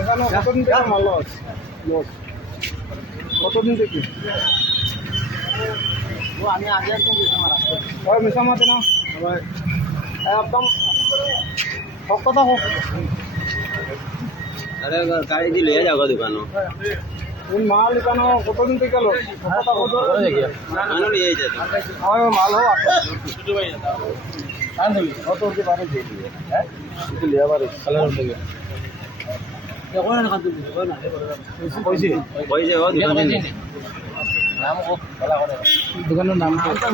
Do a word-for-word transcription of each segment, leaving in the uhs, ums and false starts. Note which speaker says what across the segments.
Speaker 1: কেন কতদিন থেকে মাল লস লস কতদিন থেকে
Speaker 2: আমি আগে একদম
Speaker 1: হয় মিশামাতে না একদম সব কথা হোক
Speaker 2: আরে গাড়ি দিয়ে লিয়ে যাও দোকানো
Speaker 1: তুমি মাল কেন কতদিন থেকে গেল কথা কত
Speaker 2: আনো লিয়ে যেত
Speaker 1: হয় মাল হোক
Speaker 2: কত হতে পারে দিয়ে দিয়ে হ্যাঁ লিয়ে পারে কালার থেকে দেখো না কত দিবে না কইছে কইছে ও দোকানে নাম ও বলা করে
Speaker 1: দোকানের নাম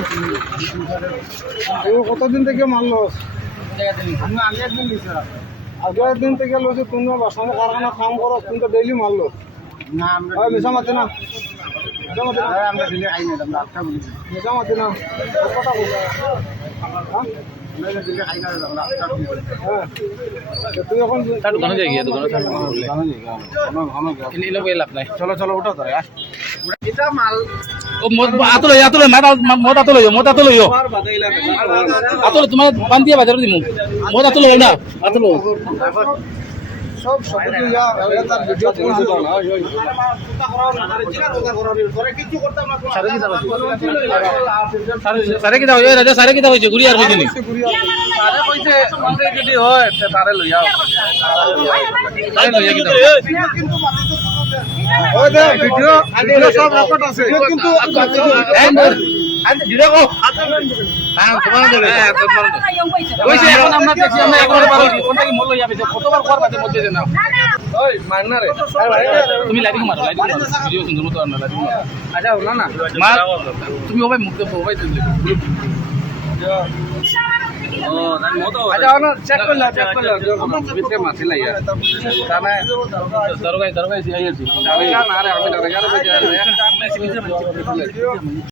Speaker 1: ও কতদিন থেকে মাল লস
Speaker 2: আমি আগে একদিন দিছি
Speaker 1: আগের দিন থেকে লস তুমি বাসনে কারখানা কাম করো তুমি তো ডেইলি মাল লস
Speaker 2: না আমরা
Speaker 1: হয় মিশামাতে না মিশামাতে না
Speaker 2: আমরা দিলে আই না আমরা আটটা বলি
Speaker 1: মিশামাতে না সব কথা বল হ্যাঁ
Speaker 2: আমরা দিলে আই না আমরা আটটা বলি
Speaker 1: হ্যাঁ তুই এখন
Speaker 3: তার দোকানে যাই গিয়ে দোকানে থাকবে এনে লাভ নাই
Speaker 1: চলো চলো ওটা ধরে
Speaker 2: এটা মাল
Speaker 3: ও মদ আতলো আতলো মাত মদ আতলো মদ আতলো
Speaker 2: আর বাদাইলা
Speaker 3: আতলো তোমার বান্ধিয়া বাজার দিমু মদ আতলো না আতলো
Speaker 1: সব সব ইয়া তার ভিডিও করছে দাও না
Speaker 3: সারে কি দাও সারে কি দাও এই রাজা সারে কি দাও হইছে গুড়ি আর হইছে নি
Speaker 2: আরে কইছে আমরা যদি হয় তারে লইয়া
Speaker 3: সারে লইয়া কি দাও
Speaker 1: ওই দে ভিডিও ভিডিও সব রেকর্ড আছে কিন্তু
Speaker 3: আন্তে দিলে কো হ্যাঁ তোমার ধরে কইছে এখন আমরা দেখি আমরা একবারে পারো কোনটা কি মল লইয়া বেছে কতবার কোয়ার বাদে মধ্যে না
Speaker 1: ওই মার না রে
Speaker 3: তুমি লাইটিং মারো লাইটিং মারো ভিডিও সুন্দর মতো আনা লাইটিং মারো
Speaker 1: আচ্ছা না না
Speaker 3: মার তুমি ওভাবে মুখ দেবো ওভাবে তুমি
Speaker 2: ও তাই মতো
Speaker 1: আচ্ছা না চেক করলে চেক করলে আমরা ভিতরে মাছ লাইয়া জানা
Speaker 3: দরগাই দরগাই সিআইএসি
Speaker 1: না রে আমি না রে